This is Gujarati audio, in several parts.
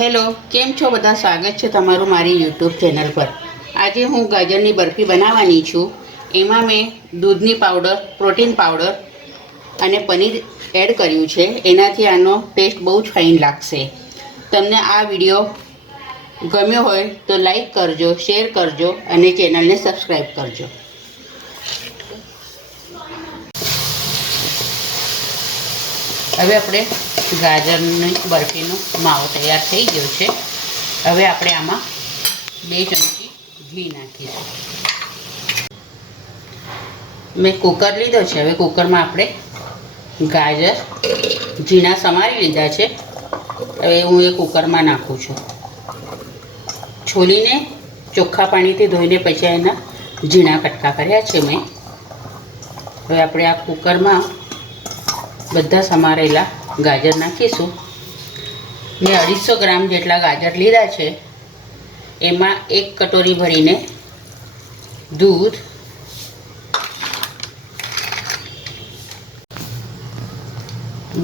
હેલો, કેમ છો બધા? સ્વાગત છે તમારું મારી યુટ્યુબ ચેનલ પર. આજે હું ગાજરની બરફી બનાવવાની છું. એમાં મેં દૂધની પાવડર, પ્રોટીન પાવડર અને પનીર એડ કર્યું છે. એનાથી આનો ટેસ્ટ બહુ જ ફાઇન લાગશે. તમને આ વિડીયો ગમ્યો હોય તો લાઈક કરજો, શેર કરજો અને ચેનલને સબસ્ક્રાઈબ કરજો. હવે આપણે ગાજરની બરફીનો માવો તૈયાર થઈ ગયો છે. હવે આપણે આમાં 2 ચમચી ઘી નાખીશું. મેં કુકર લીધો છે. હવે કુકરમાં આપણે ગાજર ઝીણા સમારી લીધા છે. હવે હું એ કુકરમાં નાખું છું. છોલીને ચોખ્ખા પાણીથી ધોઈને પછી એના ઝીણા કટકા કર્યા છે મેં. હવે આપણે આ કુકરમાં બધા સમારેલા ગાજર નાખીશું. મેં 250 ગ્રામ જેટલા ગાજર લીધા છે. એમાં 1 કટોરી ભરીને દૂધ,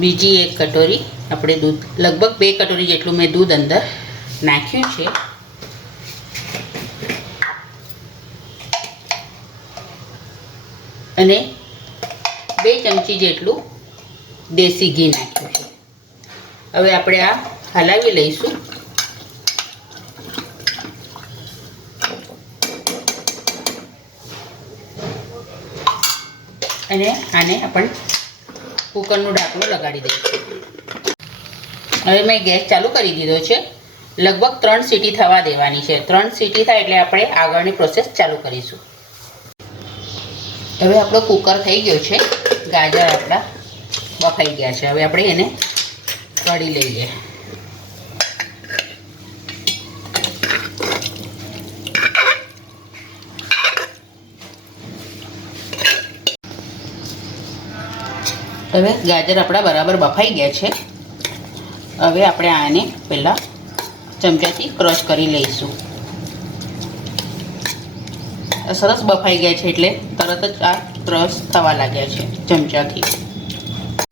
બીજી 1 કટોરી આપણે દૂધ, લગભગ 2 કટોરી જેટલું મેં દૂધ અંદર નાખ્યું છે. અને 2 ચમચી જેટલું દેશી ઘી નાખ્યું છે. હવે આપણે આ હલાવી લઈશું. અને આને આપણે કુકરનું ઢાંકણું લગાડી દઈશું. હવે મેં ગેસ ચાલુ કરી દીધો છે. લગભગ 3 સીટી થવા દેવાની છે. 3 સીટી થાય એટલે આપણે આગળની પ્રોસેસ ચાલુ કરીશું. હવે આપણો કુકર થઈ ગયો છે. ગાજર આપણા બફાઈ ગયા છે. હવે આપણે એને કાઢી લઈએ. હવે ગાજર આપણા બરાબર બફાઈ ગયા છે. હવે આપણે આને પહેલાં ચમચાથી ક્રશ કરી લઈશું. સરસ બફાઈ ગયા છે એટલે તરત જ આ ક્રશ થવા લાગ્યા છે ચમચાથી.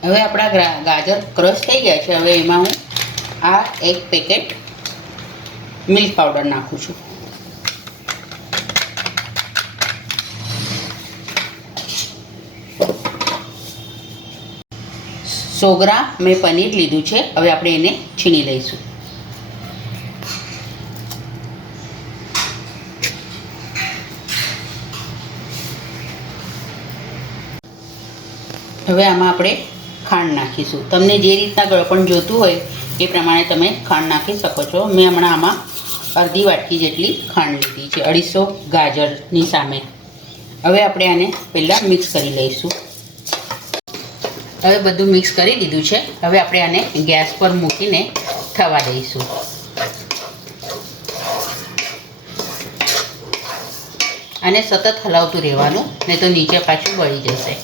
હવે આપણા ગાજર ક્રશ થઈ ગયા છે. હવે એમાં હું આ 1 પેકેટ મિલ્ક પાવડર નાખું છું. સો ગ્રામ મેં પનીર લીધું છે. હવે આપણે એને છીણી લઈશું. હવે આમાં આપણે ખાંડ નાખીશું. તમને જે રીતના ગળપણ જોતું હોય એ પ્રમાણે તમે ખાંડ નાખી શકો છો. મેં હમણાં આમાં અડધી વાટકી જેટલી ખાંડ લીધી છે 250 ગાજરની સામે. હવે આપણે આને પહેલાં મિક્સ કરી લઈશું. હવે બધું મિક્સ કરી દીધું છે. હવે આપણે આને ગેસ પર મૂકીને થવા દઈશું. આને સતત હલાવતું રહેવાનું, નહીં તો નીચે પાછું બળી જશે.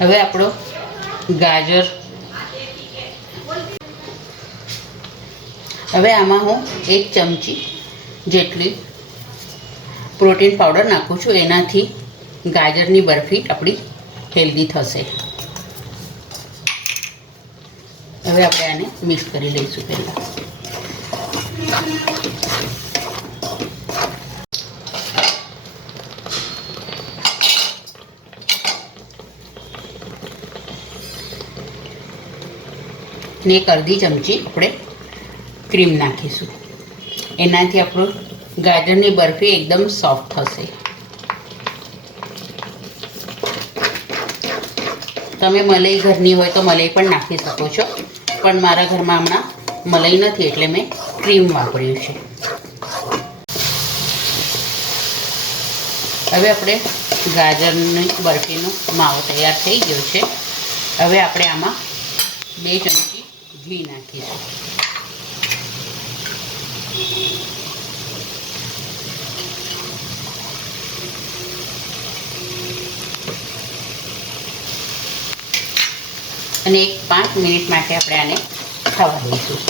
હવે આપણો ગાજર, હવે આમાં હું 1 ચમચી જેટલી પ્રોટીન પાવડર નાખું છું. એનાથી ગાજરની બરફી આપણી હેલ્ધી થશે. હવે આપણે આને મિક્સ કરી લઈશું પહેલાં. ને 1 અડધી ચમચી આપણે ક્રીમ નાખીશું. એનાથી આપણું ગાજરની બરફી એકદમ સોફ્ટ થશે. તમે મલાઈ ઘરની હોય તો મલાઈ પણ નાખી શકો છો, પણ મારા ઘરમાં હમણાં મલાઈ નથી એટલે મેં ક્રીમ વાપર્યું છે. હવે આપણે ગાજરની બરફીનો માવો તૈયાર થઈ ગયો છે. હવે આપણે આમાં 2 ચમચી ઘી નાખીશું. અને 5 મિનિટ માટે આપણે આને થવા દઈશું.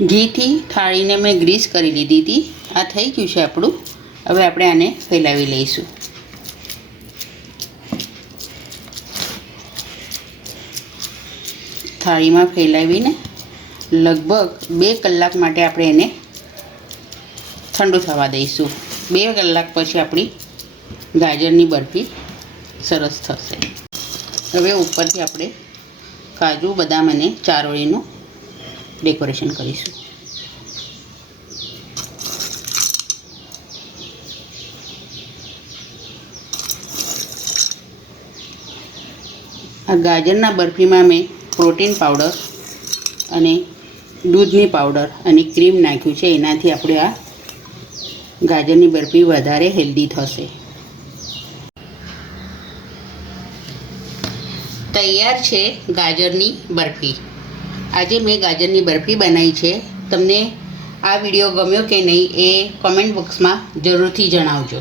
ઘીથી થાળીને મેં ગ્રીસ કરી લીધી હતી. આ થઈ ગયું છે આપણું. હવે આપણે આને ફેલાવી લઈશું. થાળીમાં ફેલાવીને લગભગ 2 કલાક માટે આપણે એને ઠંડુ થવા દઈશું. 2 કલાક પછી આપણી ગાજરની બરફી સરસ થશે. હવે ઉપરથી આપણે કાજુ, બદામ અને ચારોળીનું ડેકોરેશન કરીશું. આ ગાજરના બરફીમાં મેં પ્રોટીન પાવડર અને દૂધની પાવડર અને ક્રીમ નાખ્યું છે. એનાથી આપણે આ ગાજરની બરફી વધારે હેલ્ધી થશે. તૈયાર છે ગાજરની બરફી. આજે મેં ગાજરની બરફી બનાવી છે. તમને આ વિડીયો ગમ્યો કે નહીં એ કમેન્ટ બોક્સમાં જરૂરથી જણાવજો.